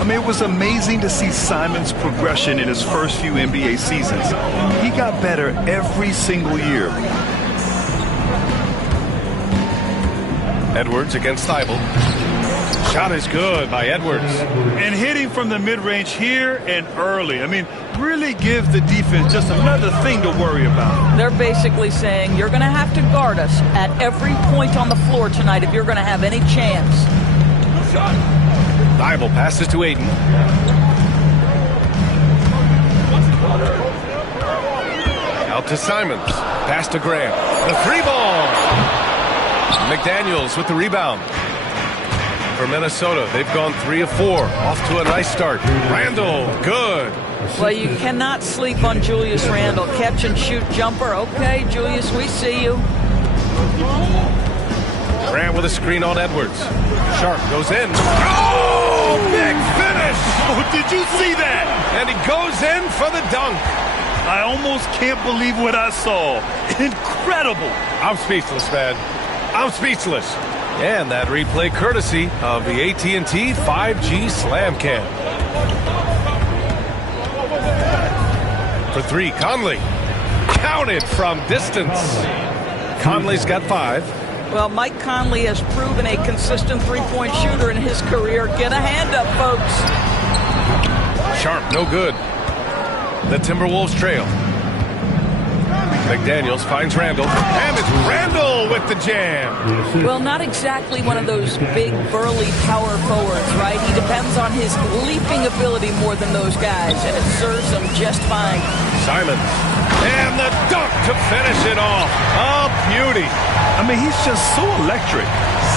I mean, it was amazing to see Simon's progression in his first few NBA seasons. He got better every single year. Edwards against Thybulle. Shot is good by Edwards. And hitting from the mid-range here and early. I mean, really give the defense just another thing to worry about. They're basically saying you're going to have to guard us at every point on the floor tonight if you're going to have any chance. Thybulle passes to Ayton. Out to Simons. Pass to Graham. The three ball. McDaniels with the rebound. For Minnesota, they've gone 3 of 4. Off to a nice start. Randle, good. Well, you cannot sleep on Julius Randle. Catch and shoot jumper. Okay, Julius, we see you. Grant with a screen on Edwards. Sharp goes in. Oh, big finish! Oh, did you see that? And he goes in for the dunk. I almost can't believe what I saw. Incredible. I'm speechless, man. I'm speechless. And that replay courtesy of the AT&T 5G Slam Cam. For 3, Conley. Counted from distance. Conley's got 5. Well, Mike Conley has proven a consistent three-point shooter in his career. Get a hand up, folks. Sharp, no good. The Timberwolves trail. McDaniels finds Randle, and it's Randle with the jam. Well, not exactly one of those big, burly power forwards, right? He depends on his leaping ability more than those guys, and it serves him just fine. Simons, and the dunk to finish it off. A beauty. I mean, he's just so electric.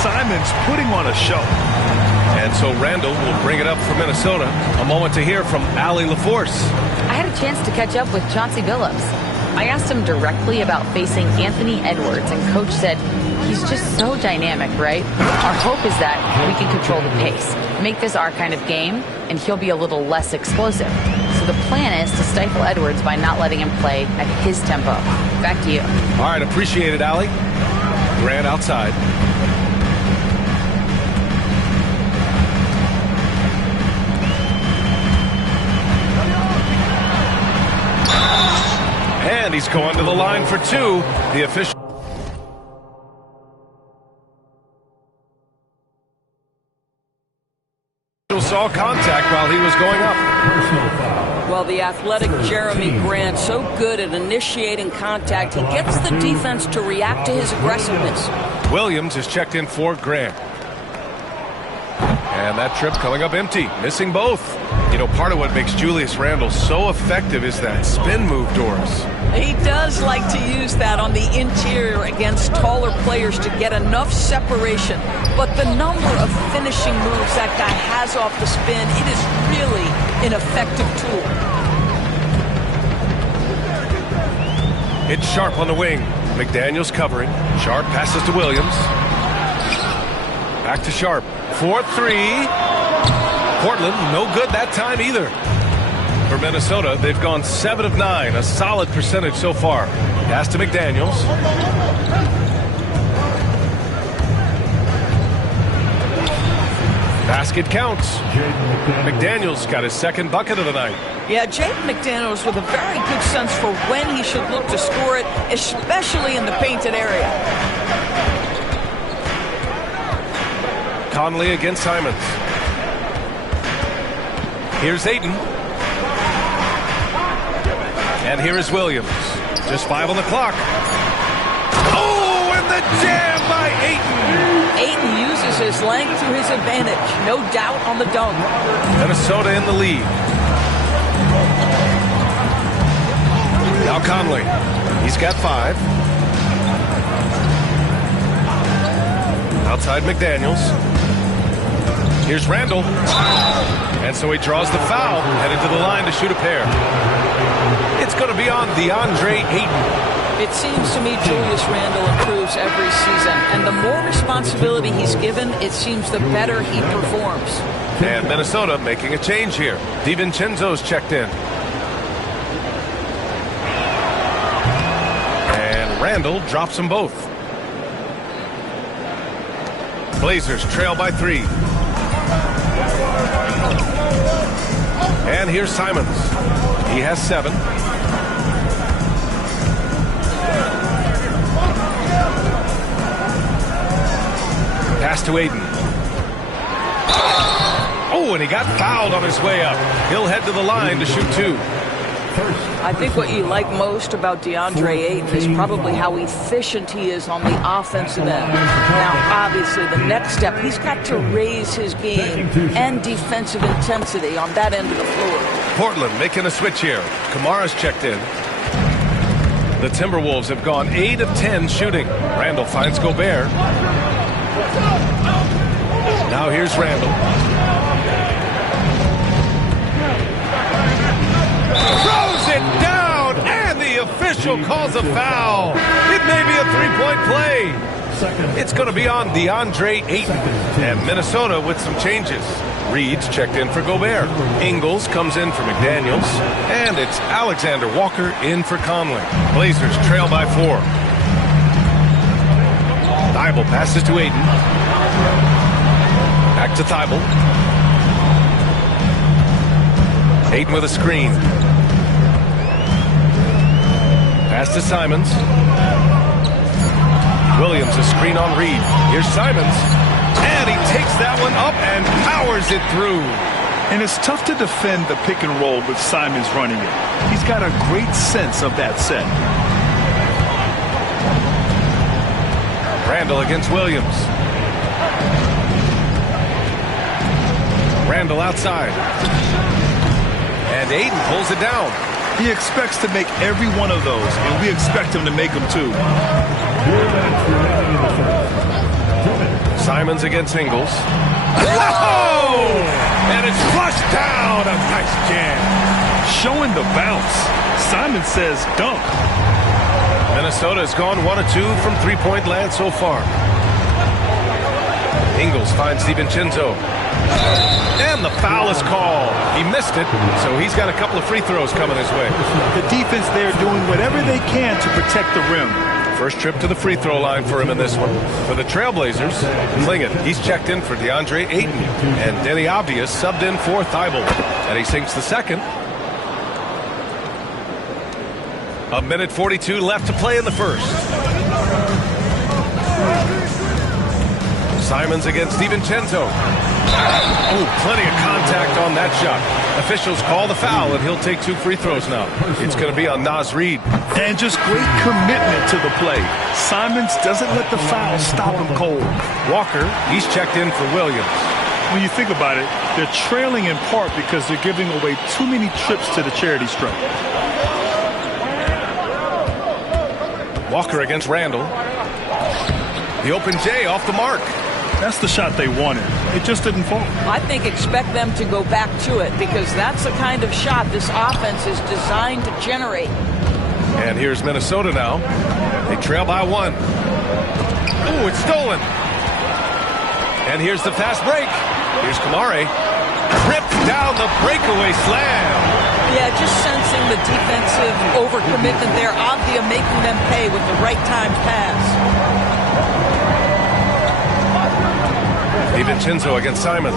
Simon's putting on a show. And so Randle will bring it up for Minnesota. A moment to hear from Allie LaForce. I had a chance to catch up with Chauncey Billups. I asked him directly about facing Anthony Edwards, and Coach said he's just so dynamic, right? Our hope is that we can control the pace, make this our kind of game, and he'll be a little less explosive. So the plan is to stifle Edwards by not letting him play at his tempo. Back to you. All right, appreciate it, Allie. Grant outside. And he's going to the line for 2. The official saw contact while he was going up. Well, the athletic Jeremy Grant, so good at initiating contact. He gets the defense to react to his aggressiveness. Williams is checked in for Grant. And that trip coming up empty, missing both. You know, part of what makes Julius Randle so effective is that spin move, Doris. He does like to use that on the interior against taller players to get enough separation. But the number of finishing moves that guy has off the spin, it is really an effective tool. It's Sharp on the wing. McDaniels covering. Sharp passes to Williams. Back to Sharp. 4-3. Portland, no good that time either. For Minnesota, they've gone 7 of 9, a solid percentage so far. Pass to McDaniels. Basket counts. McDaniels got his second bucket of the night. Yeah, Jaden McDaniels with a very good sense for when he should look to score it, especially in the painted area. Conley against Simons. Here's Ayton. And here is Williams. Just 5 on the clock. Oh, and the jam by Ayton. Ayton uses his length to his advantage. No doubt on the dunk. Minnesota in the lead. Now Conley. He's got 5. Outside McDaniels. Here's Randle. And so he draws the foul, headed to the line to shoot a pair. It's going to be on DeAndre Ayton. It seems to me Julius Randle improves every season, and the more responsibility he's given, it seems the better he performs. And Minnesota making a change here. DiVincenzo's checked in. And Randle drops them both. Blazers trail by 3. And here's Simons. He has 7. Pass to Aiden. Oh, and he got fouled on his way up. He'll head to the line to shoot 2. I think what you like most about DeAndre Ayton is probably how efficient he is on the offensive end. Now, obviously, the next step, he's got to raise his game and defensive intensity on that end of the floor. Portland making a switch here. Kamara's checked in. The Timberwolves have gone 8 of 10 shooting. Randall finds Gobert. Now here's Randall. Throws it down, and the official calls a foul. It may be a three-point play. It's going to be on DeAndre Ayton. And Minnesota with some changes. Reed's checked in for Gobert. Ingles comes in for McDaniels. And it's Alexander Walker in for Conley. Blazers trail by 4. Thibault passes to Ayton. Back to Thibault. Ayton with a screen. Pass to Simons. Williams a screen on Reed. Here's Simons. And he takes that one up and powers it through. And it's tough to defend the pick and roll with Simons running it. He's got a great sense of that set. Randall against Williams. Randall outside. And Ayton pulls it down. He expects to make every one of those, and we expect him to make them too. Simons against Ingles. Oh! And it's flushed down. A nice jam. Showing the bounce. Simon says dunk. Minnesota has gone 1 of 2 from three-point land so far. Ingles finds DiVincenzo. And the foul is called. He missed it, so he's got a couple of free throws coming his way. The defense there doing whatever they can to protect the rim. First trip to the free throw line for him in this one. For the Trailblazers, Clingan, he's checked in for DeAndre Ayton. And Denny Obvious subbed in for Thibault. And he sinks the second. 1:42 left to play in the first. Simons against DiVincenzo. Oh, plenty of contact on that shot. Officials call the foul, and he'll take 2 free throws now. It's going to be on Naz Reid. And just great commitment to the play. Simons doesn't let the foul stop him cold. Walker, he's checked in for Williams. When you think about it, they're trailing in part because they're giving away too many trips to the charity stripe. Walker against Randall. The open J off the mark. That's the shot they wanted. It just didn't fall. I think expect them to go back to it because that's the kind of shot this offense is designed to generate. And here's Minnesota now. They trail by 1. Ooh, it's stolen. And here's the fast break. Here's Kamari. Ripped down the breakaway slam. Yeah, just sensing the defensive overcommitment there. Obvia making them pay with the right time pass. DiVincenzo against Simons.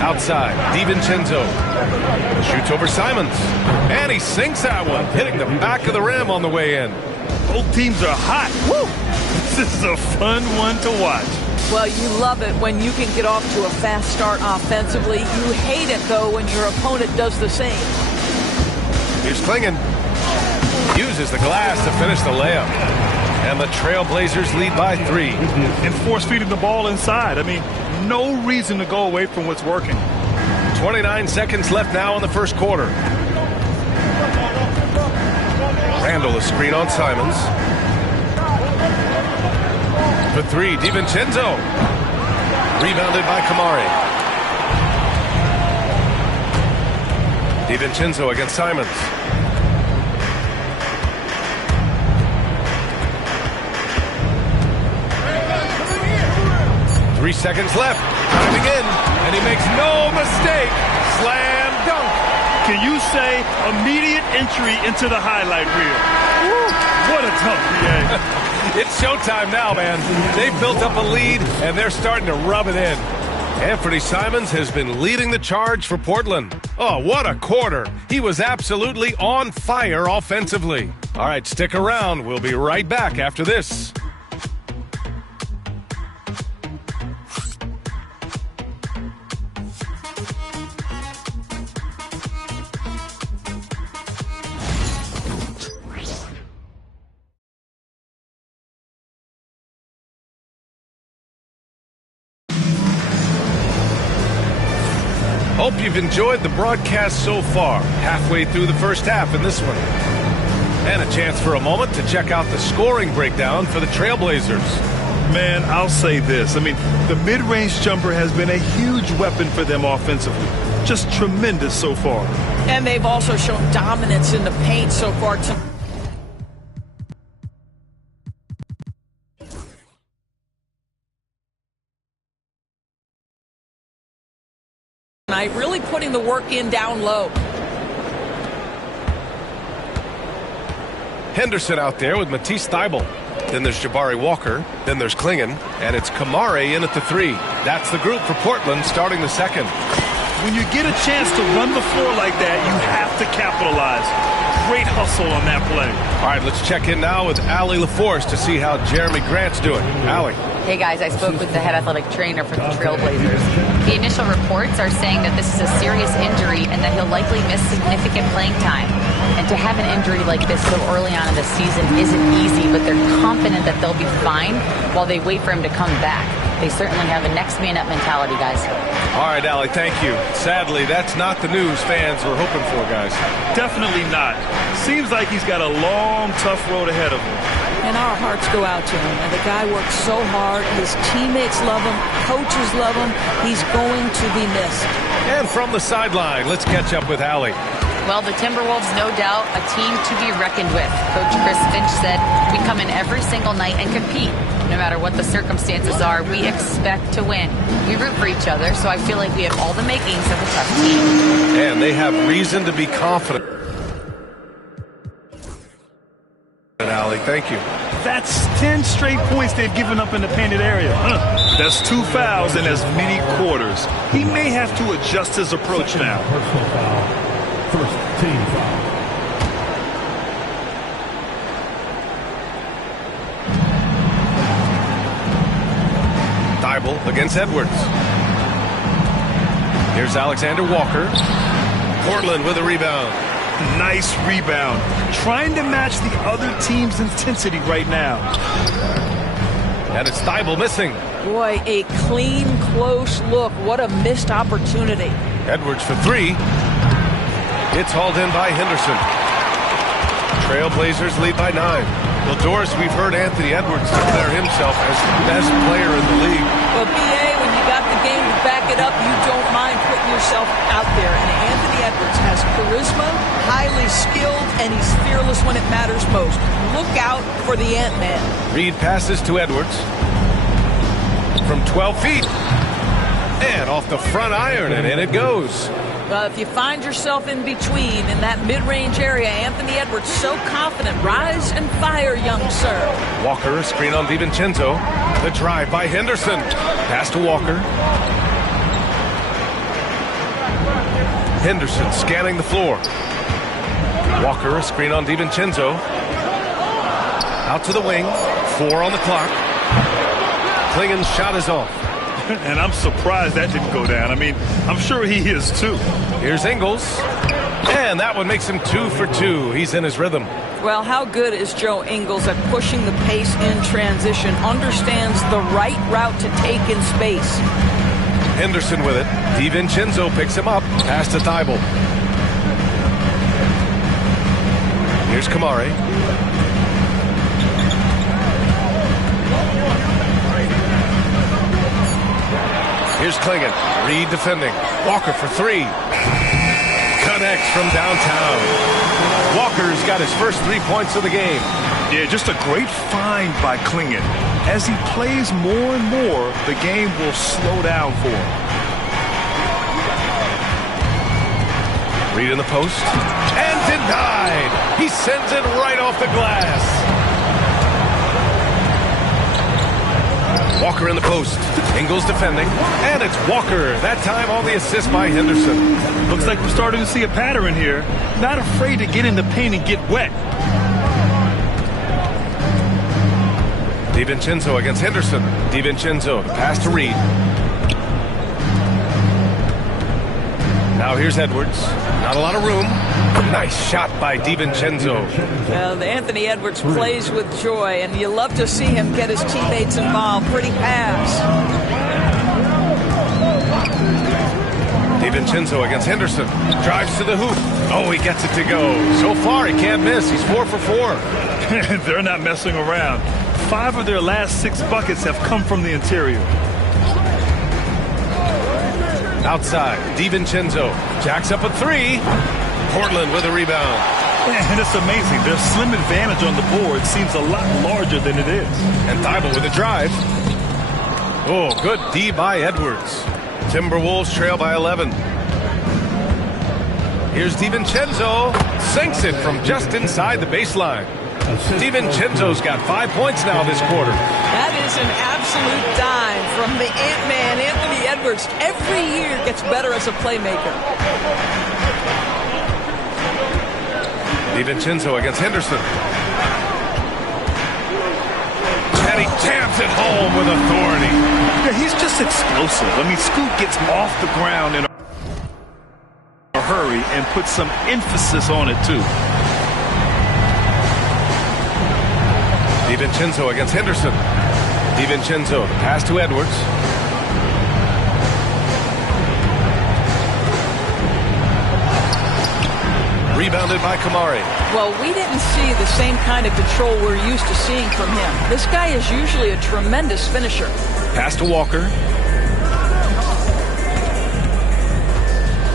Outside, DiVincenzo shoots over Simons. And he sinks that one, hitting the back of the rim on the way in. Both teams are hot. Woo! This is a fun one to watch. Well, you love it when you can get off to a fast start offensively. You hate it, though, when your opponent does the same. Here's Clingan. Uses the glass to finish the layup. And the Trailblazers lead by 3. And force-feeding the ball inside. I mean, no reason to go away from what's working. 29 seconds left now in the first quarter. Randall a screen on Simons. For 3, DiVincenzo. Rebounded by Kamari. DiVincenzo against Simons. Three seconds left. Driving in. And he makes no mistake. Slam dunk. Can you say immediate entry into the highlight reel? Woo, what a dunk, BA. It's showtime now, man. They've built up a lead, and they're starting to rub it in. Anthony Simons has been leading the charge for Portland. Oh, what a quarter. He was absolutely on fire offensively. All right, stick around. We'll be right back after this. Hope you've enjoyed the broadcast so far. Halfway through the first half in this one. And a chance for a moment to check out the scoring breakdown for the Trailblazers. Man, I'll say this. I mean, the mid-range jumper has been a huge weapon for them offensively. Just tremendous so far. And they've also shown dominance in the paint so far. Really putting the work in down low. Henderson out there with Matisse Thybulle. Then there's Jabari Walker. Then there's Klingon. And it's Kamare in at the 3. That's the group for Portland starting the second. When you get a chance to run the floor like that, you have to capitalize. Great hustle on that play. All right, let's check in now with Allie LaForce to see how Jeremy Grant's doing. Allie. Hey guys, I spoke with the head athletic trainer for the Trailblazers. The initial reports are saying that this is a serious injury and that he'll likely miss significant playing time. And to have an injury like this so early on in the season isn't easy, but they're confident that they'll be fine while they wait for him to come back. They certainly have a next man up mentality, guys. All right, Allie, thank you. Sadly, that's not the news fans were hoping for, guys. Definitely not. Seems like he's got a long, tough road ahead of him. And our hearts go out to him. And the guy works so hard. His teammates love him. Coaches love him. He's going to be missed. And from the sideline, let's catch up with Allie. Well, the Timberwolves, no doubt, a team to be reckoned with. Coach Chris Finch said, we come in every single night and compete. No matter what the circumstances are, we expect to win. We root for each other, so I feel like we have all the makings of a tough team. And they have reason to be confident. Allie, thank you. That's 10 straight points they've given up in the painted area. That's 2 fouls in as many quarters. He may have to adjust his approach now. Personal foul. First team foul. Thybulle against Edwards. Here's Alexander Walker. Portland with a rebound. Nice rebound. Trying to match the other team's intensity right now. And it's Thybulle missing. Boy, a clean, close look. What a missed opportunity. Edwards for 3. It's hauled in by Henderson. Trailblazers lead by 9. Well, Doris, we've heard Anthony Edwards declare himself as the best player in the league. Well, B.A., when you got the game to back it up, you don't mind putting yourself out there. And Anthony Edwards has charisma, highly skilled, and he's fearless when it matters most. Look out for the Ant-Man. Reed passes to Edwards from 12 feet. And off the front iron, and in it goes. If you find yourself in between in that mid-range area, Anthony Edwards so confident. Rise and fire, young sir. Walker, screen on DiVincenzo. The drive by Henderson. Pass to Walker. Henderson scanning the floor. Walker, a screen on DiVincenzo. Out to the wing. 4 on the clock. Klingon's shot is off. And I'm surprised that didn't go down. I mean, I'm sure he is too. Here's Ingles. And that one makes him 2 for 2. He's in his rhythm. Well, how good is Joe Ingles at pushing the pace in transition? Understands the right route to take in space. Henderson with it. DiVincenzo picks him up. Pass to Thybulle. Here's Kamare. Here's Klingon. Reed defending. Walker for 3. Connects from downtown. Walker's got his first 3 points of the game. Yeah, just a great find by Klingon. As he plays more and more, the game will slow down for him. Reed in the post. And denied. He sends it right off the glass. Walker in the post. Ingles defending. And it's Walker. That time on the assist by Henderson. Looks like we're starting to see a pattern here. Not afraid to get in the paint and get wet. DiVincenzo against Henderson. DiVincenzo, the pass to Reed. Now here's Edwards. Not a lot of room. Nice shot by DiVincenzo. Well, Anthony Edwards plays with joy, and you love to see him get his teammates involved. Pretty pass. DiVincenzo against Henderson. Drives to the hoop. Oh, he gets it to go. So far, he can't miss. He's 4 for 4. They're not messing around. 5 of their last 6 buckets have come from the interior. Outside, DiVincenzo jacks up a 3. Portland with a rebound. And it's amazing. Their slim advantage on the board seems a lot larger than it is. And Thibault with a drive. Oh, good D by Edwards. Timberwolves trail by 11. Here's DiVincenzo. Sinks it from just inside the baseline. DiVincenzo's got 5 points now this quarter. That is an absolute dime from the Ant-Man, Anthony Edwards. Every year gets better as a playmaker. DiVincenzo against Henderson. And he jams it home with authority. Yeah, he's just explosive. I mean, Scoot gets off the ground in a hurry and puts some emphasis on it, too. DiVincenzo against Henderson. DiVincenzo, the pass to Edwards. Rebounded by Kamari. Well, we didn't see the same kind of control we're used to seeing from him. This guy is usually a tremendous finisher. Pass to Walker.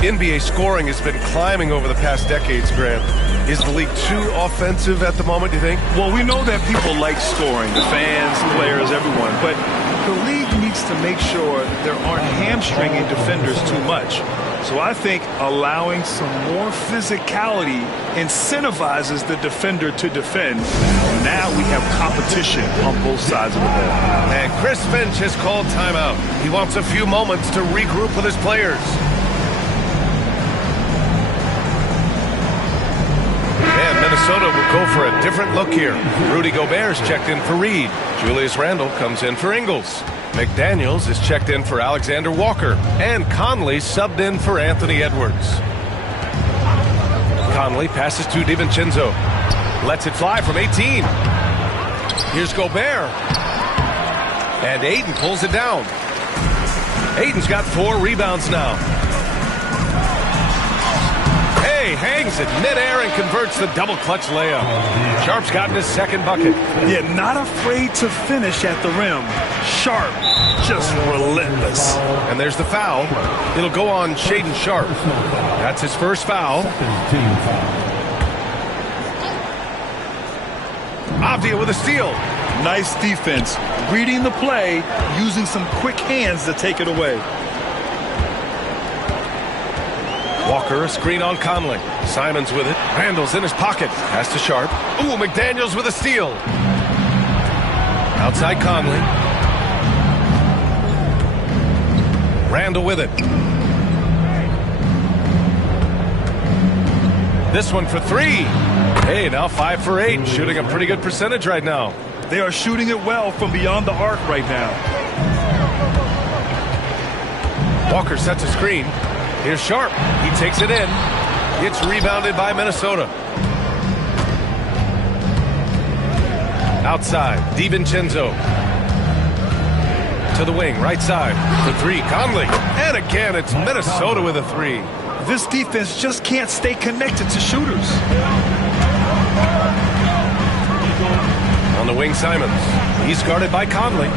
NBA scoring has been climbing over the past decades, Grant. Is the league too offensive at the moment, do you think? Well, we know that people like scoring, the fans, players, everyone, but the league needs to make sure there aren't hamstringing defenders too much. So I think allowing some more physicality incentivizes the defender to defend. Now we have competition on both sides of the ball. And Chris Finch has called timeout. He wants a few moments to regroup with his players. And Minnesota will go for a different look here. Rudy Gobert's checked in for Reed. Julius Randle comes in for Ingles. McDaniels is checked in for Alexander Walker. And Conley subbed in for Anthony Edwards. Conley passes to DiVincenzo. Lets it fly from 18. Here's Gobert. And Ayton pulls it down. Ayton's got 4 rebounds now. Hay hangs it midair and converts the double clutch layup. Sharp's gotten his second bucket. Yeah, not afraid to finish at the rim. Sharp, just relentless. And there's the foul. It'll go on Shaedon Sharp. That's his first foul. Avdia with a steal. Nice defense. Reading the play, using some quick hands to take it away. Walker, a screen on Conley. Simons with it. Randall's in his pocket. Pass to Sharp. Ooh, McDaniels with a steal. Outside Conley. Randall with it. This one for 3. Hey, now 5 for 8. Shooting a pretty good percentage right now. They are shooting it well from beyond the arc right now. Walker sets a screen. Here's Sharp. He takes it in. It's rebounded by Minnesota. Outside, DiVincenzo. To the wing, right side. For 3, Conley. And again, it's Minnesota with a 3. This defense just can't stay connected to shooters. On the wing, Simons. He's guarded by Conley.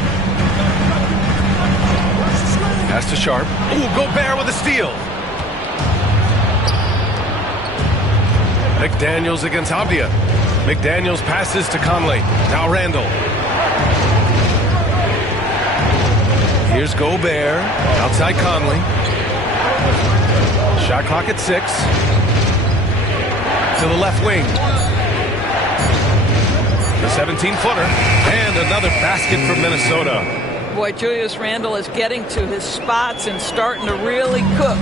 Pass to Sharp. Ooh, Gobert with a steal. McDaniels against Avdia. McDaniels passes to Conley. Now Randall. Here's Gobert. Outside Conley. Shot clock at 6. To the left wing. The 17-footer. And another basket for Minnesota. Boy, Julius Randle is getting to his spots and starting to really cook.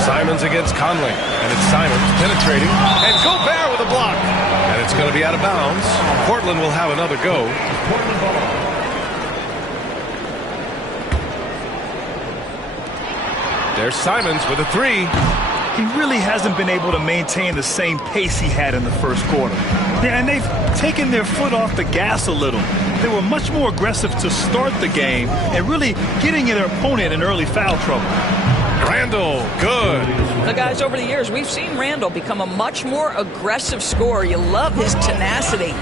Simons against Conley, and it's Simons penetrating, and Gobert with a block. And it's going to be out of bounds. Portland will have another go. There's Simons with a three. He really hasn't been able to maintain the same pace he had in the first quarter. Yeah, and they've taken their foot off the gas a little. They were much more aggressive to start the game and really getting their opponent in early foul trouble. Randle, good. The guys, over the years, we've seen Randle become a much more aggressive scorer. You love his tenacity.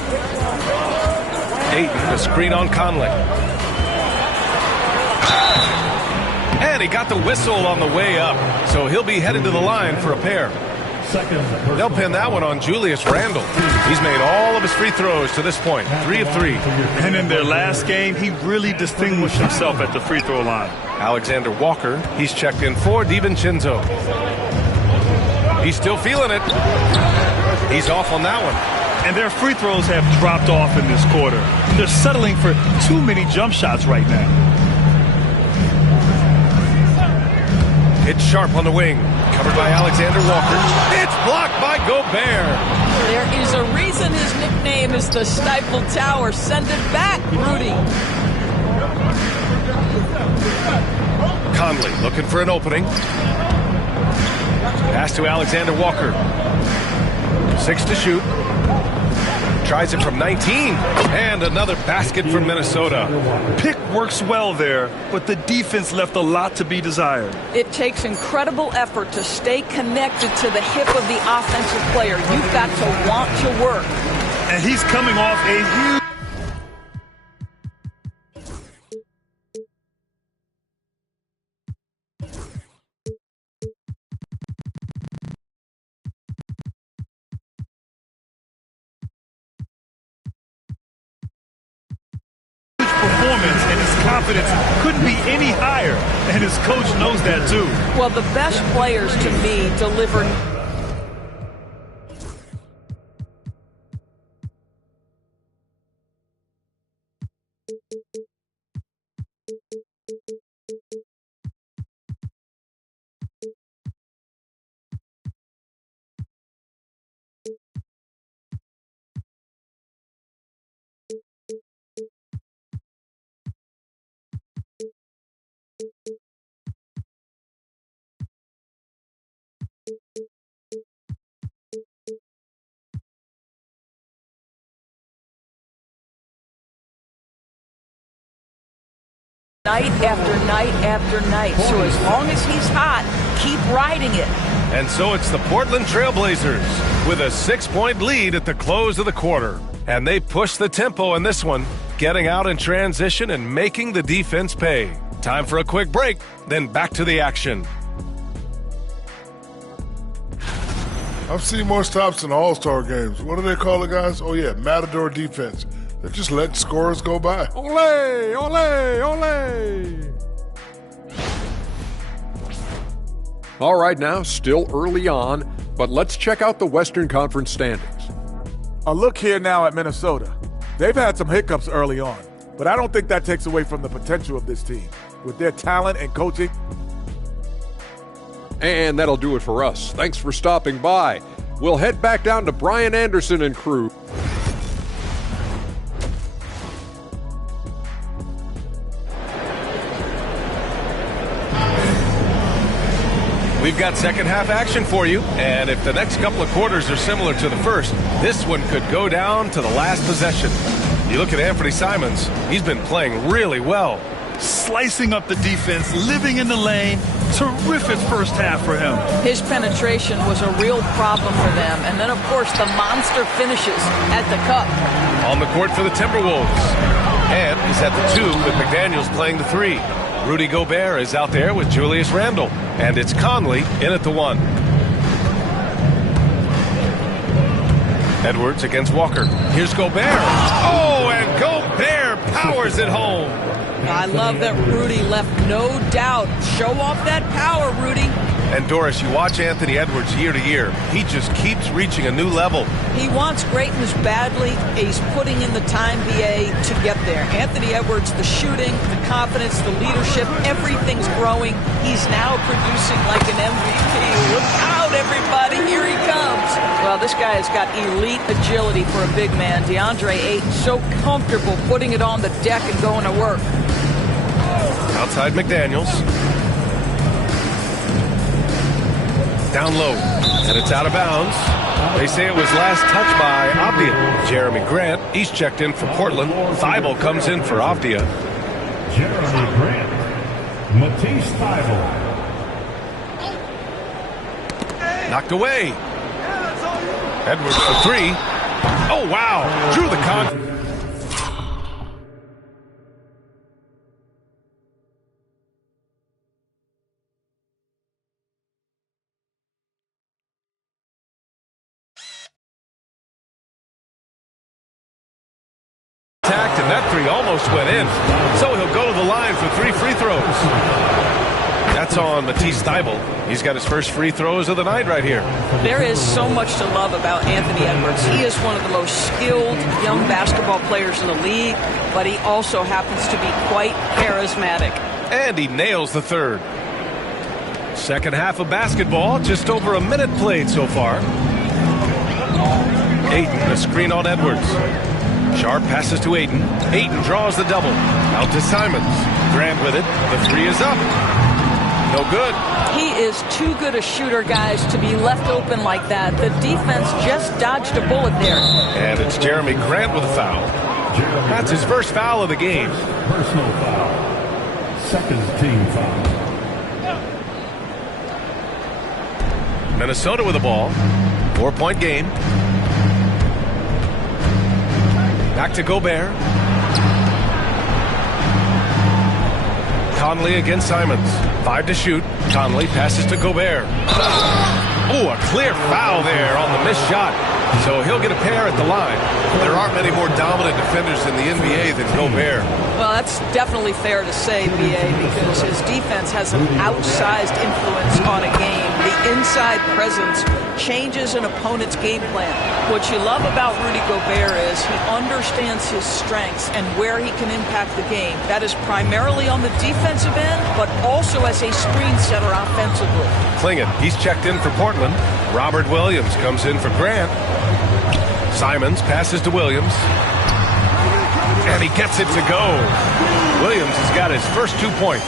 Ayton, the screen on Conley. And he got the whistle on the way up, so he'll be headed to the line for a pair. They'll pin that one on Julius Randle. He's made all of his free throws to this point, 3 of 3. And in their last game, he really distinguished himself at the free throw line. Alexander Walker, he's checked in for DiVincenzo. He's still feeling it. He's off on that one. And their free throws have dropped off in this quarter. They're settling for too many jump shots right now. It's Sharp on the wing, covered by Alexander Walker. It's blocked by Gobert. There is a reason his nickname is the Stifle Tower. Send it back, Rudy. Conley looking for an opening. Pass to Alexander Walker. 6 to shoot. Tries it from 19. And another basket from Minnesota. Pick works well there, but the defense left a lot to be desired. It takes incredible effort to stay connected to the hip of the offensive player. You've got to want to work. And he's coming off a huge performance, and his confidence couldn't be any higher, and his coach knows that too. Well, the best players to me deliver. Night after night after night. So as long as he's hot, keep riding it. And so it's the Portland Trailblazers with a 6-point lead at the close of the quarter. And they push the tempo in this one, getting out in transition and making the defense pay. Time for a quick break, then back to the action. I've seen more stops in All-Star games. What do they call it, guys? Oh, yeah, Matador defense. They're just letting scorers go by. Ole, ole, ole. All right, now, still early on, but let's check out the Western Conference standings. A look here now at Minnesota. They've had some hiccups early on, but I don't think that takes away from the potential of this team. With their talent and coaching. And that'll do it for us. Thanks for stopping by. We'll head back down to Brian Anderson and crew. We've got second half action for you, and if the next couple of quarters are similar to the first, this one could go down to the last possession. You look at Anthony Simons, he's been playing really well. Slicing up the defense, living in the lane. Terrific first half for him. His penetration was a real problem for them. And then, of course, the monster finishes at the cup. On the court for the Timberwolves. And he's at the 2 with McDaniels playing the 3. Rudy Gobert is out there with Julius Randle. And it's Conley in at the 1. Edwards against Walker. Here's Gobert. Oh, and Gobert powers it home. I love that Rudy left no doubt. Show off that power, Rudy. And Doris, you watch Anthony Edwards year to year. He just keeps reaching a new level. He wants greatness badly. He's putting in the time, BA, to get there. Anthony Edwards, the shooting, the confidence, the leadership, everything's growing. He's now producing like an MVP. Look out, everybody. Here he comes. Well, this guy has got elite agility for a big man. DeAndre Ayton, so comfortable putting it on the deck and going to work. Outside McDaniels. Down low, and it's out of bounds. They say it was last touched by Avdia. Jeremy Grant, he's checked in for Portland. Thybulle comes in for Avdia. Jeremy Grant. Matisse Thybulle. Knocked away. Edwards for three. Oh, wow. Drew the con. And that three almost went in. So he'll go to the line for 3 free throws. That's on Matisse Thybulle. He's got his first free throws of the night right here. There is so much to love about Anthony Edwards. He is one of the most skilled young basketball players in the league, but he also happens to be quite charismatic. And he nails the third. Second half of basketball, just over a minute played so far. Ayton, a screen on Edwards. Sharp passes to Ayton. Ayton draws the double. Out to Simons. Grant with it. The three is up. No good. He is too good a shooter, guys, to be left open like that. The defense just dodged a bullet there. And it's Jeremy Grant with a foul. That's his first foul of the game. Personal foul. Second team foul. Minnesota with the ball. 4-point game. Back to Gobert. Conley against Simons. 5 to shoot. Conley passes to Gobert. Oh, a clear foul there on the missed shot. So he'll get a pair at the line. There aren't many more dominant defenders in the NBA than Gobert. Well, that's definitely fair to say, BA, because his defense has an outsized influence on a game. The inside presence changes an opponent's game plan. What you love about Rudy Gobert is he understands his strengths and where he can impact the game. That is primarily on the defensive end, but also as a screen setter offensively. Clingan, he's checked in for Portland. Robert Williams comes in for Grant. Simons passes to Williams. And he gets it to go. Williams has got his first 2 points.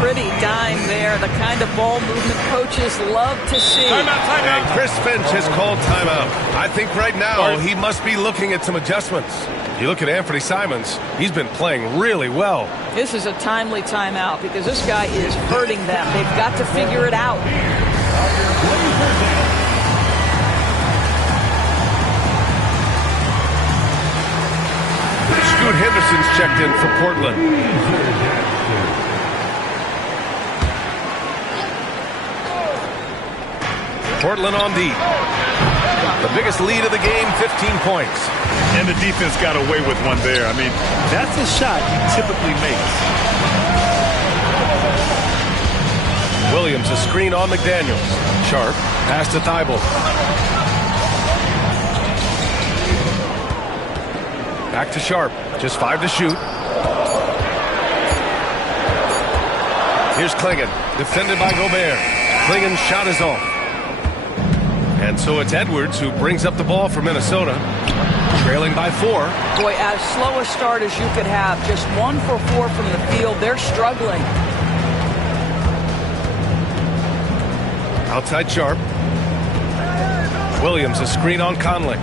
Pretty dime there. The kind of ball movement coaches love to see. Timeout. And Chris Finch has called timeout. I think right now he must be looking at some adjustments. You look at Anthony Simons, he's been playing really well. This is a timely timeout because this guy is hurting them. They've got to figure it out. Scoot Henderson's checked in for Portland. Portland on D. The biggest lead of the game, 15 points. And the defense got away with one there. I mean, that's a shot he typically makes. Williams, a screen on McDaniels. Sharp, pass to Thybulle. Back to Sharp. Just 5 to shoot. Here's Clingan. Defended by Gobert. Clingan's shot is off. And so it's Edwards who brings up the ball for Minnesota. Trailing by 4. Boy, as slow a start as you could have. Just 1 for 4 from the field. They're struggling. Outside Sharp. Williams, a screen on Conley.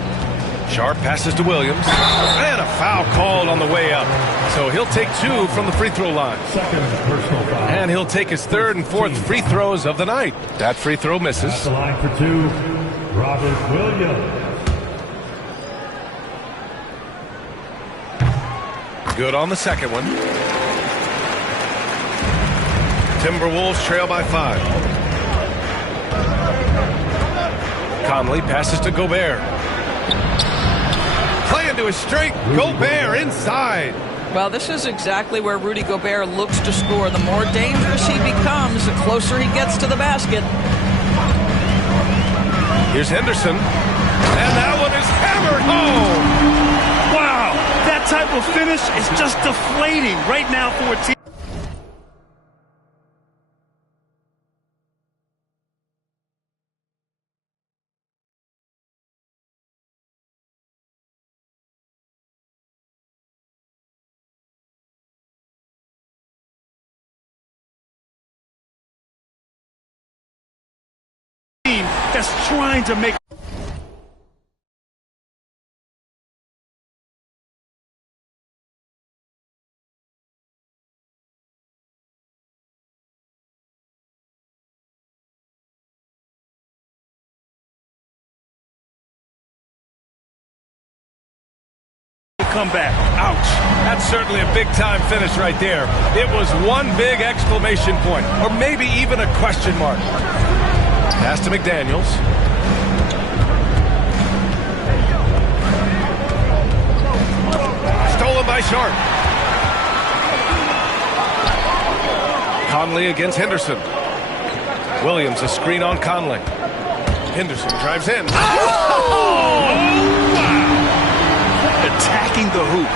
Sharp passes to Williams. And a foul called on the way up. So he'll take 2 from the free throw line. Second personal foul. And he'll take his 3rd and 4th free throws of the night. That free throw misses. At the line for 2, Robert Williams. Good on the second one. Timberwolves trail by 5. Conley passes to Gobert. Playing to his strength. Gobert inside. Well, this is exactly where Rudy Gobert looks to score. The more dangerous he becomes, the closer he gets to the basket. Here's Henderson. And that one is hammered home. Wow, that type of finish is just deflating right now for a team. That's trying to make come back. Ouch. That's certainly a big-time finish right there. It was one big exclamation point, or maybe even a question mark. Pass to McDaniels. Stolen by Sharp. Conley against Henderson. Williams, a screen on Conley. Henderson drives in. wow! Attacking the hoop.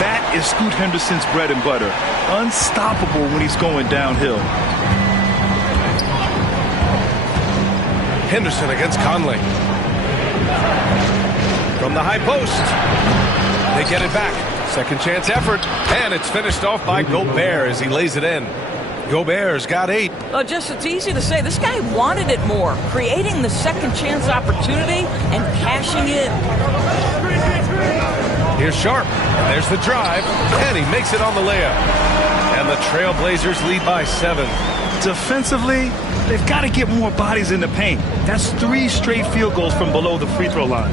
That is Scoot Henderson's bread and butter. Unstoppable when he's going downhill. Henderson against Conley. From the high post. They get it back. Second chance effort. And it's finished off by Gobert as he lays it in. Gobert's got 8. It's easy to say. This guy wanted it more. Creating the second chance opportunity and cashing in. Here's Sharp. And there's the drive. And he makes it on the layup. And the Trailblazers lead by 7. Defensively, they've got to get more bodies in the paint. That's 3 straight field goals from below the free throw line.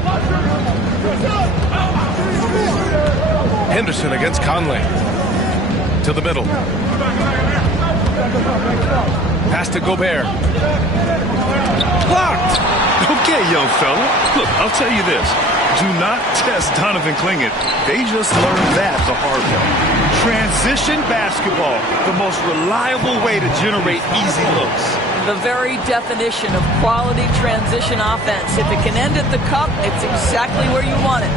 Henderson against Conley. To the middle. Pass to Gobert. Blocked! Okay, young fella. Look, I'll tell you this. Do not test Donovan Clingan. They just learned that the hard way. Transition basketball, the most reliable way to generate easy looks. The very definition of quality transition offense. If it can end at the cup, it's exactly where you want it.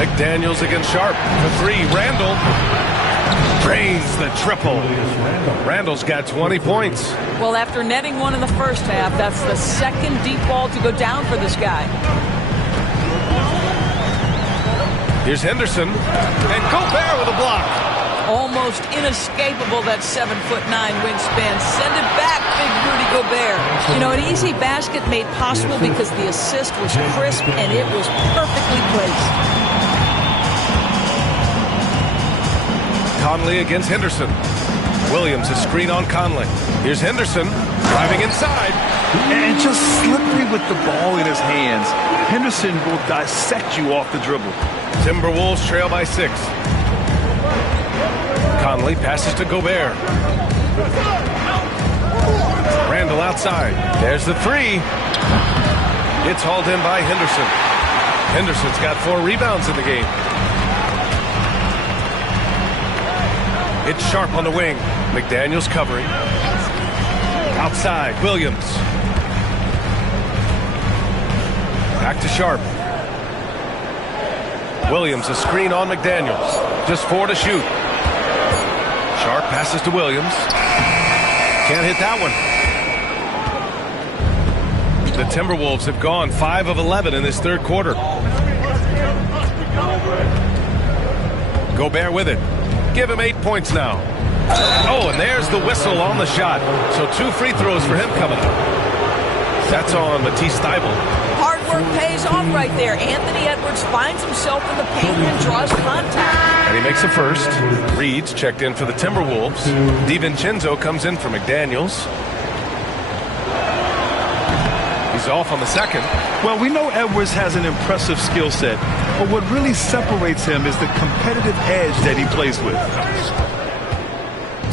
McDaniels against Sharp. For 3, Randall drains the triple. Randall's got 20 points. Well, after netting one in the first half, that's the second deep ball to go down for this guy. Here's Henderson. And Gobert with a block. Almost inescapable, that 7'9" wingspan. Send it back, big Rudy Gobert. You know, an easy basket made possible because the assist was crisp and it was perfectly placed. Conley against Henderson. Williams, a screen on Conley. Here's Henderson driving inside. And just slippery with the ball in his hands. Henderson will dissect you off the dribble. Timberwolves trail by 6. Conley passes to Gobert. Randall outside. There's the 3. It's hauled in by Henderson. Henderson's got 4 rebounds in the game. It's Sharp on the wing. McDaniels covering. Outside, Williams. Back to Sharp. Williams, a screen on McDaniels. Just 4 to shoot. Sharp passes to Williams. Can't hit that one. The Timberwolves have gone 5 of 11 in this third quarter. Gobert with it. Give him 8 points now. Oh, and there's the whistle on the shot. So 2 free throws for him coming up. That's on Matisse Thybulle. Hard work pays off right there. Anthony Edwards finds himself in the paint and draws contact. And he makes a first. Reed's checked in for the Timberwolves. DiVincenzo comes in for McDaniels. He's off on the second. Well, we know Edwards has an impressive skill set, but what really separates him is the competitive edge that he plays with.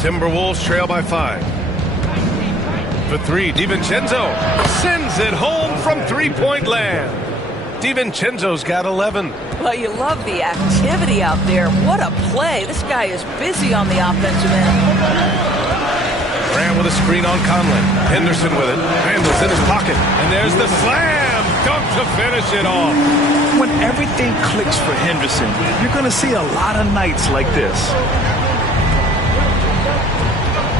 Timberwolves trail by 5. For 3, DiVincenzo sends it home from three-point land. DiVincenzo's got 11. Well, you love the activity out there. What a play. This guy is busy on the offensive end. Grant with a screen on Conley. Henderson with it. Randall's in his pocket. And there's the slam dunk to finish it off. When everything clicks for Henderson, you're going to see a lot of nights like this.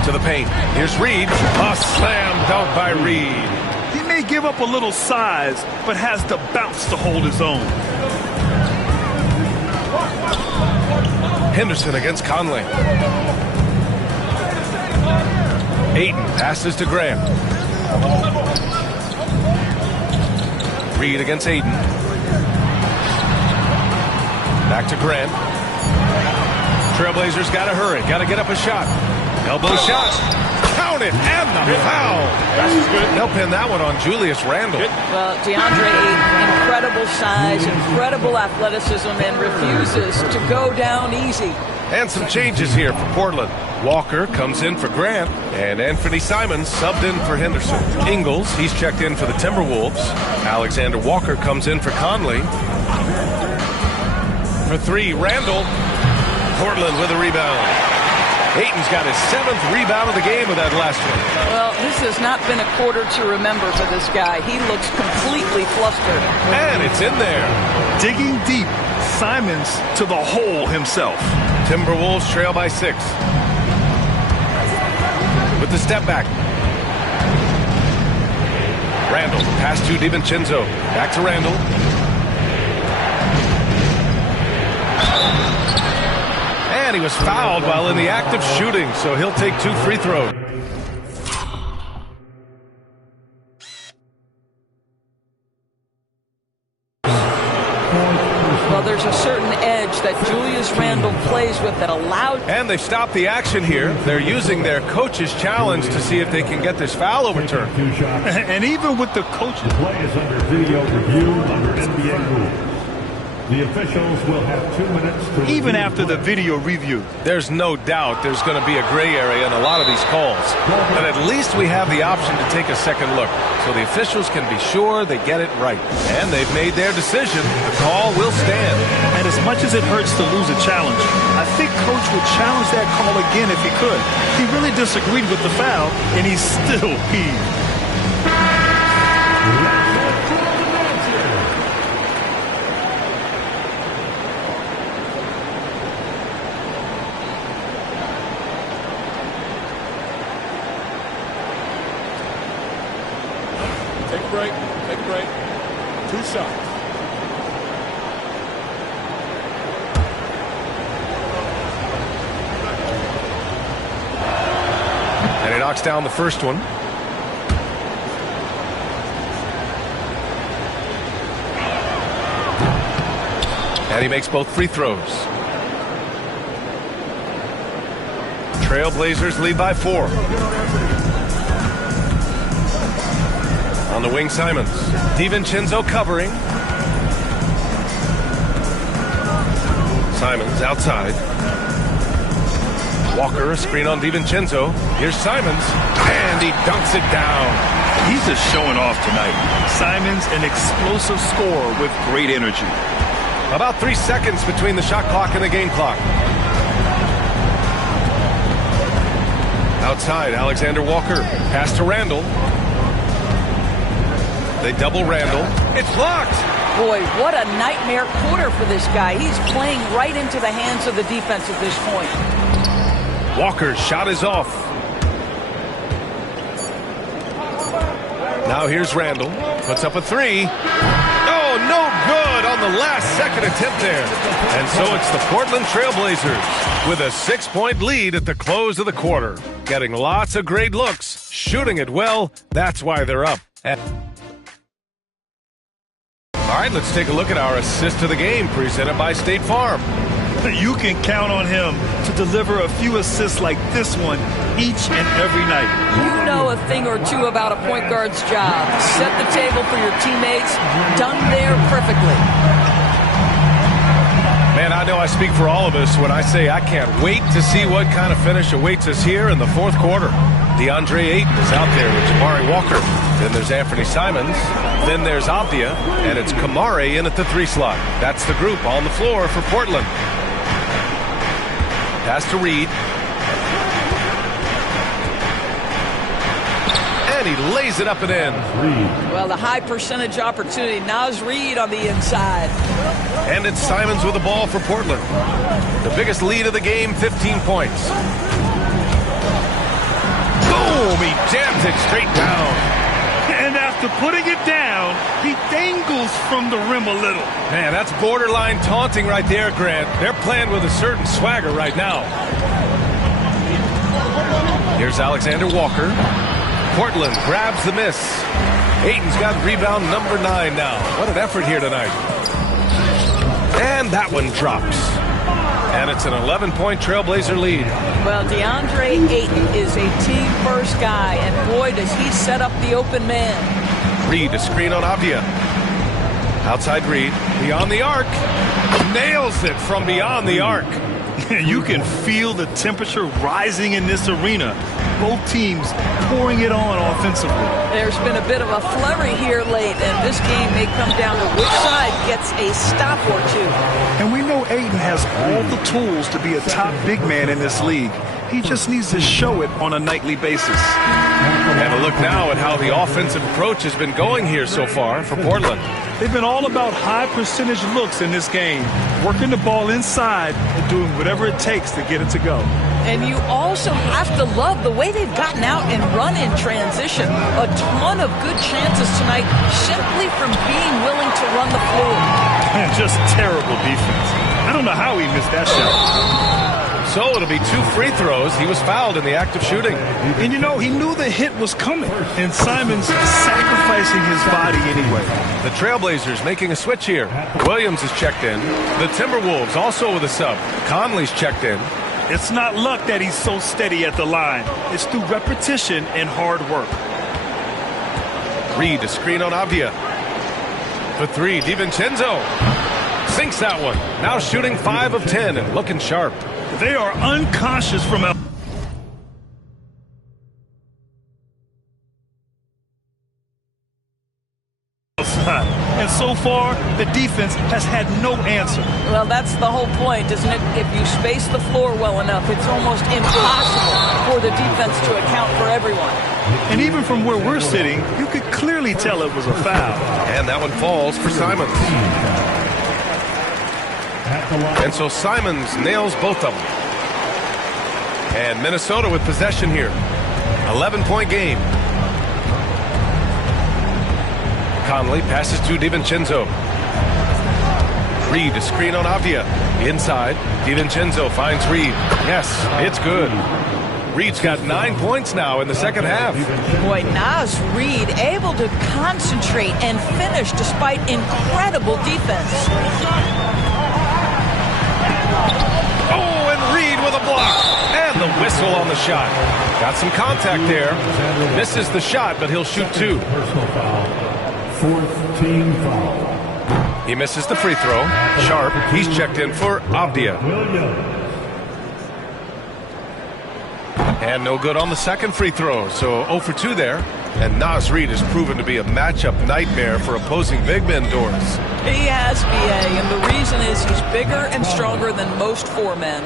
To the paint. Here's Reed. A slam dunk by Reed. He may give up a little size, but has the bounce to hold his own. Henderson against Conley. Ayton passes to Graham. Reed against Ayton. Back to Grant. Trailblazers got to hurry. Got to get up a shot. Elbow shot. Count it. And the foul. They'll pin that one on Julius Randle. Well, DeAndre Ayton, incredible size, incredible athleticism, and refuses to go down easy. And some changes here for Portland. Walker comes in for Grant, and Anthony Simons subbed in for Henderson. Ingles, he's checked in for the Timberwolves. Alexander Walker comes in for Conley. For three, Randall. Portland with a rebound. Ayton's got his 7th rebound of the game with that last one. Well, this has not been a quarter to remember for this guy. He looks completely flustered. And it's in there. Digging deep, Simons to the hole himself. Timberwolves trail by 6. With the step back. Randall, pass to DiVincenzo. Back to Randall. And he was fouled while in the act of shooting, so he'll take 2 free throws. Well, there's a certain edge that Julius Randle plays with that allows... And they've stopped the action here. They're using their coach's challenge to see if they can get this foul overturned. And even with the coach... The play is under video review under NBA rules. The officials will have 2 minutes to... Even after the video review. There's no doubt there's going to be a gray area in a lot of these calls. But at least we have the option to take a second look, so the officials can be sure they get it right. And they've made their decision. The call will stand. And as much as it hurts to lose a challenge, I think Coach would challenge that call again if he could. He really disagreed with the foul, and he's still heaved. Take a break. 2 shots. And he knocks down the first one. And he makes both free throws. Trailblazers lead by 4. On the wing, Simons. DiVincenzo covering. Simons outside. Walker, a screen on DiVincenzo. Here's Simons, and he dunks it down. He's just showing off tonight. Simons, an explosive scorer with great energy. About 3 seconds between the shot clock and the game clock. Outside, Alexander Walker. Pass to Randall. They double Randall. It's blocked. Boy, what a nightmare quarter for this guy. He's playing right into the hands of the defense at this point. Walker's shot is off. Now here's Randall. Puts up a 3. Oh, no good on the last second attempt there. And so it's the Portland Trailblazers with a 6-point lead at the close of the quarter. Getting lots of great looks, shooting it well. That's why they're up. All right, let's take a look at our assist of the game presented by State Farm. You can count on him to deliver a few assists like this one each and every night. You know a thing or two about a point guard's job. Set the table for your teammates. Done there perfectly. Man, I know I speak for all of us when I say I can't wait to see what kind of finish awaits us here in the 4th quarter. DeAndre Ayton is out there with Jabari Walker. Then there's Anthony Simons. Then there's Avdia. And it's Kamare in at the 3 slot. That's the group on the floor for Portland. Pass to Reed. And he lays it up and in. Well, the high percentage opportunity. Naz Reid on the inside. And it's Simons with the ball for Portland. The biggest lead of the game, 15 points. Boom! He jams it straight down. And after putting it down, he dangles from the rim a little. Man, that's borderline taunting right there, Grant. They're playing with a certain swagger right now. Here's Alexander Walker. Portland grabs the miss. Ayton's got rebound number 9 now. What an effort here tonight. And that one drops. And it's an 11-point Trailblazer lead. Well, DeAndre Ayton is a team-first guy, and boy, does he set up the open man. Reid, a screen on Avdia. Outside Reid, beyond the arc. Nails it from beyond the arc. You can feel the temperature rising in this arena. Both teams pouring it on offensively. There's been a bit of a flurry here late, and this game may come down to which side gets a stop or two. And we know Ayton has all the tools to be a top big man in this league. He just needs to show it on a nightly basis. And a look now at how the offensive approach has been going here so far for Portland. They've been all about high percentage looks in this game, working the ball inside and doing whatever it takes to get it to go. And you also have to love the way they've gotten out and run in transition. A ton of good chances tonight simply from being willing to run the floor. And just terrible defense. I don't know how he missed that shot. So it'll be 2 free throws. He was fouled in the act of shooting. And you know, he knew the hit was coming. And Simons sacrificing his body anyway. The Trailblazers making a switch here. Williams is checked in. The Timberwolves also with a sub. Conley's checked in. It's not luck that he's so steady at the line. It's through repetition and hard work. Reid, a screen on Avdia. For 3, DiVincenzo. Sinks that one. Now shooting 5 of 10 and looking sharp. They are unconscious from outside. And so far, the defense has had no answer. Well, that's the whole point, isn't it? If you space the floor well enough, it's almost impossible for the defense to account for everyone. And even from where we're sitting, you could clearly tell it was a foul. And that one falls for Simons. And so Simons nails both of them. And Minnesota with possession here. 11-point game. Conley passes to DiVincenzo. Reid, a screen on Avdia. Inside, DiVincenzo finds Reid. Yes, it's good. Reid's got 9 points now in the second half. Boy, Naz Reid able to concentrate and finish despite incredible defense. Oh, and Reid with a block. And the whistle on the shot. Got some contact there. Misses the shot, but he'll shoot 2. Fourth team foul. He misses the free throw. Sharp, he's checked in for Avdia. And no good on the second free throw, so 0 for 2 there. And Naz Reid has proven to be a matchup nightmare for opposing big men doors. He has, BA, and the reason is he's bigger and stronger than most 4 men.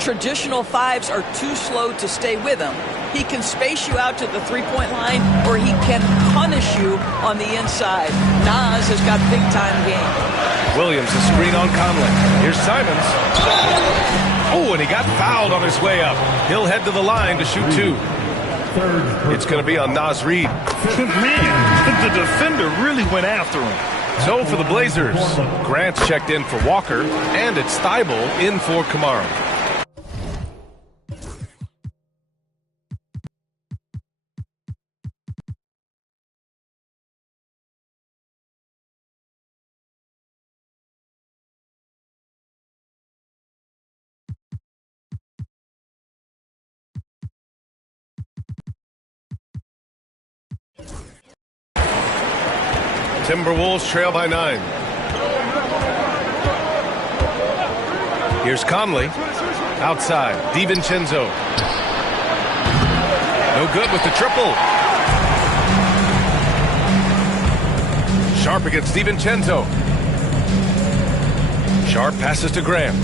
Traditional 5s are too slow to stay with him. He can space you out to the three-point line, or he can punish you on the inside. Naz has got big-time game. Williams, a screen on Conley. Here's Simons. Oh, and he got fouled on his way up. He'll head to the line to shoot 2. It's going to be on Naz Reid. Man, the defender really went after him. So for the Blazers, Grant's checked in for Walker, and it's Thybulle in for Kamara. Timberwolves trail by 9. Here's Conley. Outside, DiVincenzo. No good with the triple. Sharp against DiVincenzo. Sharp passes to Graham.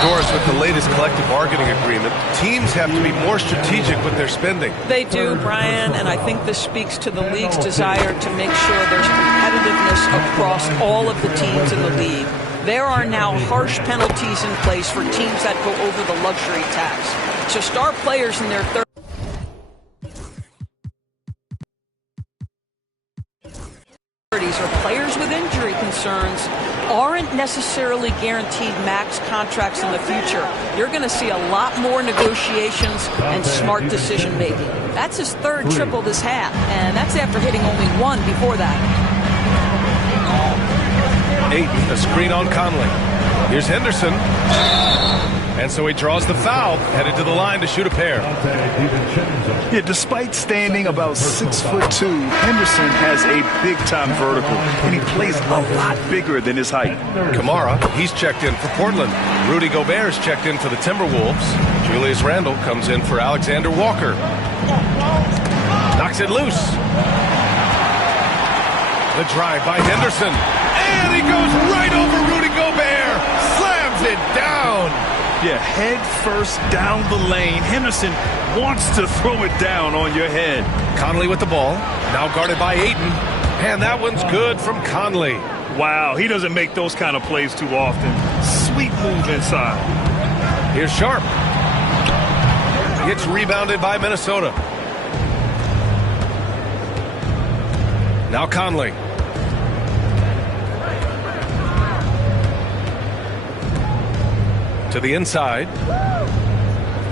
Doors course, with the latest collective bargaining agreement, teams have to be more strategic with their spending. They do, Brian, and I think this speaks to the league's desire to make sure there's competitiveness across all of the teams in the league. There are now harsh penalties in place for teams that go over the luxury tax. So star players in their 30s or players with injury concerns aren't necessarily guaranteed max contracts in the future. You're going to see a lot more negotiations and smart decision making. That's his third triple this half, and that's after hitting only one before that. Ayton, a screen on Conley. Here's Henderson. And so he draws the foul, headed to the line to shoot a pair. Yeah, despite standing about 6'2", Henderson has a big-time vertical, and he plays a lot bigger than his height. Kamara, he's checked in for Portland. Rudy Gobert is checked in for the Timberwolves. Julius Randle comes in for Alexander Walker. Knocks it loose. The drive by Henderson. And he goes right over Rudy Gobert. Slams it down. Yeah, head first down the lane. Henderson wants to throw it down on your head. Conley with the ball. Now guarded by Ayton. And that one's good from Conley. Wow, he doesn't make those kind of plays too often. Sweet move inside. Here's Sharp. Gets rebounded by Minnesota. Now Conley. To the inside.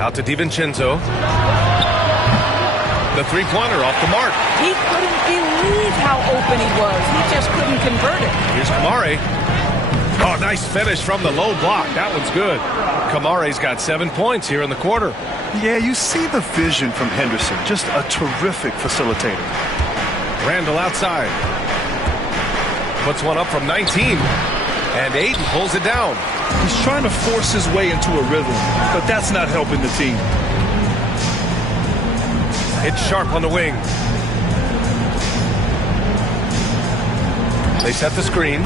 Out to DiVincenzo. The three-pointer off the mark. He couldn't believe how open he was. He just couldn't convert it. Here's Kamari. Oh, nice finish from the low block. That one's good. Kamari's got 7 points here in the quarter. Yeah, you see the vision from Henderson. Just a terrific facilitator. Randle outside. Puts one up from 19. And Ayton pulls it down. He's trying to force his way into a rhythm, but that's not helping the team. It's Sharp on the wing. They set the screen.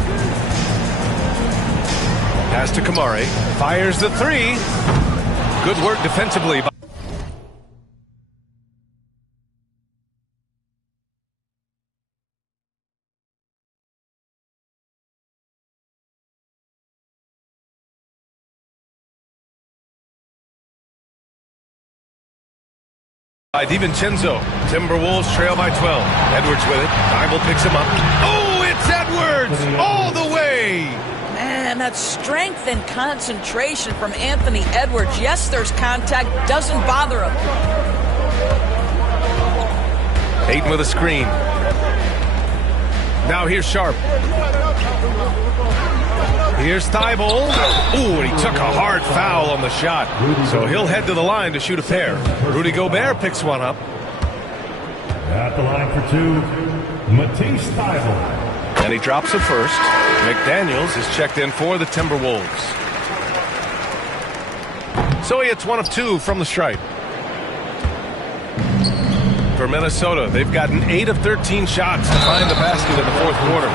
Pass to Kamari. Fires the three. Good work defensively. By DiVincenzo. Timberwolves trail by 12. Edwards with it. Thibault picks him up. Oh, it's Edwards all the way. Man, that strength and concentration from Anthony Edwards. Yes, there's contact. Doesn't bother him. Ayton with a screen. Now here's Sharp. Here's Thibault. Ooh, and he took a hard foul on the shot. So he'll head to the line to shoot a pair. Rudy Gobert picks one up. At the line for two, Matisse Thybulle. And he drops it first. McDaniels is checked in for the Timberwolves. So he hits one of two from the stripe. For Minnesota, they've gotten 8 of 13 shots to find the basket in the fourth quarter.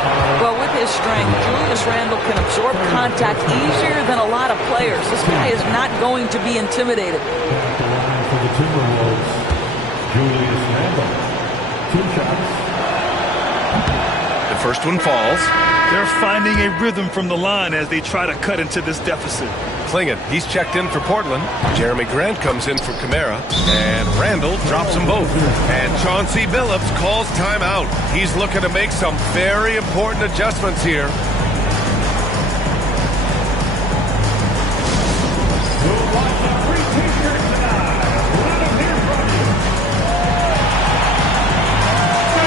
Well, with his strength, Julius Randle can absorb contact easier than a lot of players. This guy is not going to be intimidated. At the line for the Timberwolves, Julius Randle. 2 shots. The first one falls. They're finding a rhythm from the line as they try to cut into this deficit. Clingan, he's checked in for Portland. Jeremy Grant comes in for Kamara. And Randle drops them both. And Chauncey Billups calls timeout. He's looking to make some very important adjustments here.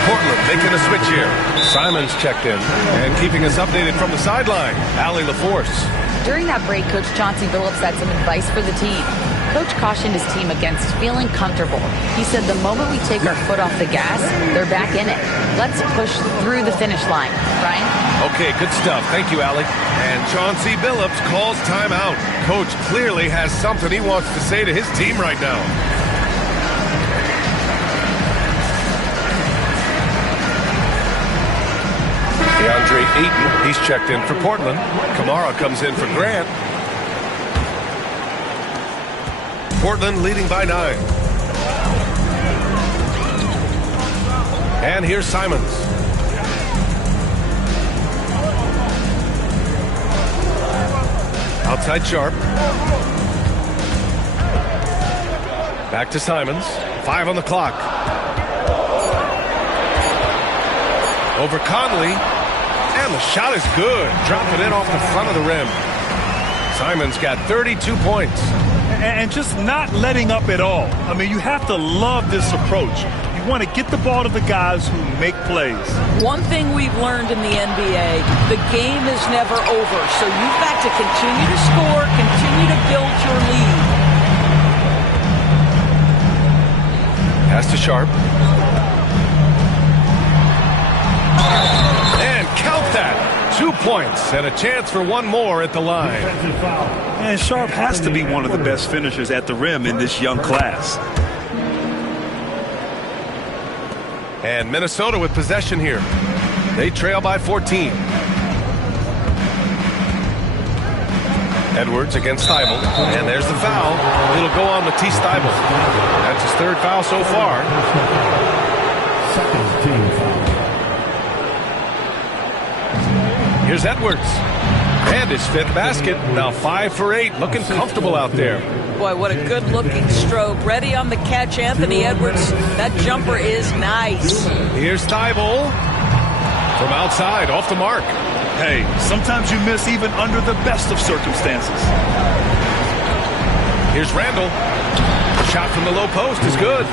Portland making a switch here. Simon's checked in and keeping us updated from the sideline. Allie LaForce. During that break, Coach Chauncey Billups had some advice for the team. Coach cautioned his team against feeling comfortable. He said the moment we take our foot off the gas, they're back in it. Let's push through the finish line. Brian? Okay, good stuff. Thank you, Allie. And Chauncey Billups calls timeout. Coach clearly has something he wants to say to his team right now. DeAndre Ayton, he's checked in for Portland. Kamara comes in for Grant. Portland leading by 9. And here's Simons. Outside Sharp. Back to Simons. 5 on the clock. Over Conley. And the shot is good. Drop it in off the front of the rim. Simons got 32 points. And just not letting up at all. I mean, you have to love this approach. You want to get the ball to the guys who make plays. One thing we've learned in the NBA, the game is never over. So you've got to continue to score, continue to build your lead. Pass to Sharp. And count that. 2 points and a chance for one more at the line. And Sharp has to be one of the best finishers at the rim in this young class. And Minnesota with possession here. They trail by 14. Edwards against Thybulle. And there's the foul. It'll go on Matisse Thybulle. That's his 3rd foul so far. Second team foul. Here's Edwards. And his 5th basket. Now 5 for 8. Looking comfortable out there. Boy, what a good-looking stroke. Ready on the catch, Anthony Edwards. That jumper is nice. Here's Thybulle. From outside, off the mark. Hey, sometimes you miss even under the best of circumstances. Here's Randle. Shot from the low post is good.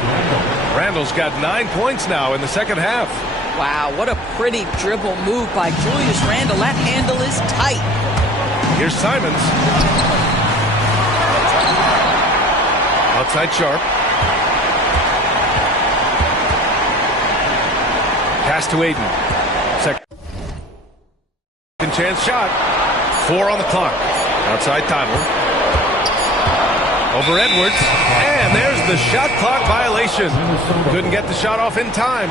Randle's got 9 points now in the second half. Wow, what a pretty dribble move by Julius Randle. That handle is tight. Here's Simons. Outside Sharp. Pass to Aiden. Second chance shot. 4 on the clock. Outside Thybulle. Over Edwards. And there's the shot clock violation. Couldn't get the shot off in time.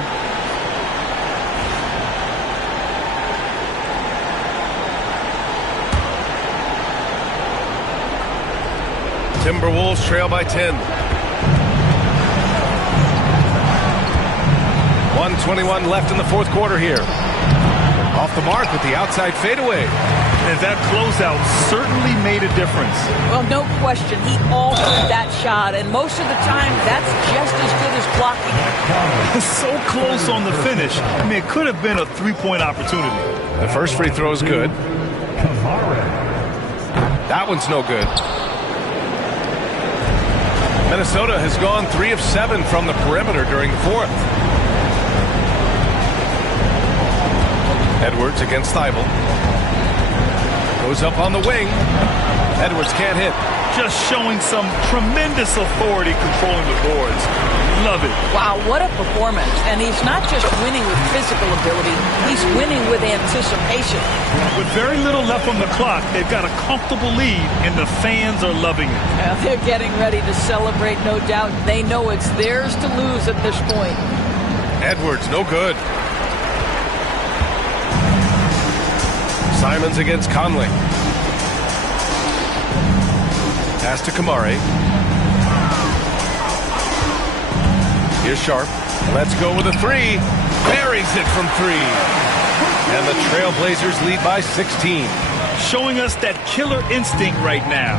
Timberwolves trail by 10. 1:21 left in the 4th quarter here. Off the mark with the outside fadeaway. And that closeout certainly made a difference. Well, no question. He altered that shot, and most of the time, that's just as good as blocking. So close on the finish. I mean, it could have been a 3-point opportunity. The first free throw is good. That one's no good. Minnesota has gone 3 of 7 from the perimeter during the 4th. Edwards against Thybulle. Goes up on the wing. Edwards can't hit. Just showing some tremendous authority controlling the boards. Love it. Wow, what a performance. And he's not just winning with physical ability, he's winning with anticipation. With very little left on the clock, they've got a comfortable lead, and the fans are loving it. They're getting ready to celebrate, no doubt. They know it's theirs to lose at this point. Edwards, no good. Simons against Conley. Pass to Kamari. Here's Sharp. Let's go with a 3. Buries it from 3. And the Trailblazers lead by 16. Showing us that killer instinct right now.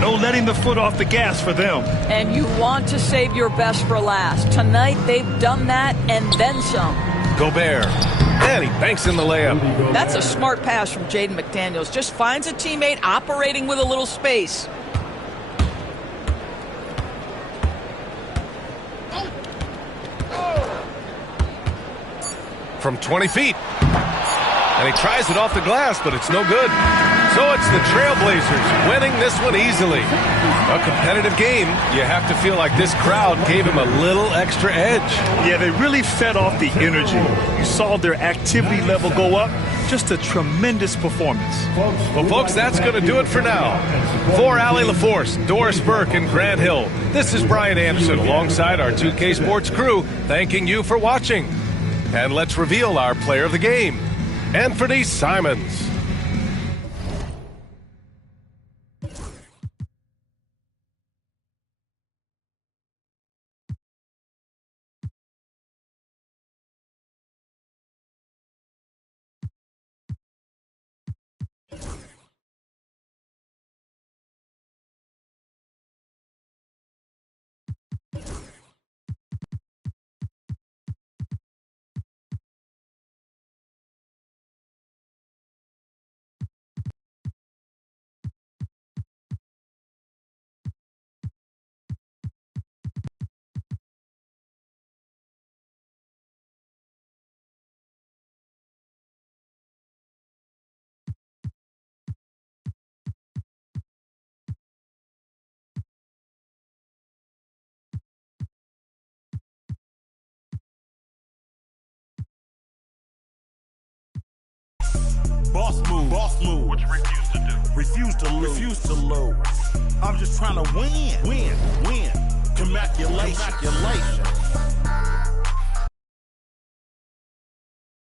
No letting the foot off the gas for them. And you want to save your best for last. Tonight, they've done that and then some. Gobert. And he banks in the layup. That's a smart pass from Jaden McDaniels. Just finds a teammate operating with a little space. From 20 feet. And he tries it off the glass, but it's no good. So it's the Trailblazers winning this one easily. A competitive game. You have to feel like this crowd gave him a little extra edge. Yeah, they really fed off the energy. You saw their activity level go up. Just a tremendous performance. Well, folks, that's going to do it for now. For Allie LaForce, Doris Burke, and Grant Hill, this is Brian Anderson alongside our 2K Sports crew, thanking you for watching. And let's reveal our player of the game, Anthony Simons. Boss move. What you refuse to do. Refuse to lose. I'm just trying to win. Win. Commaculation.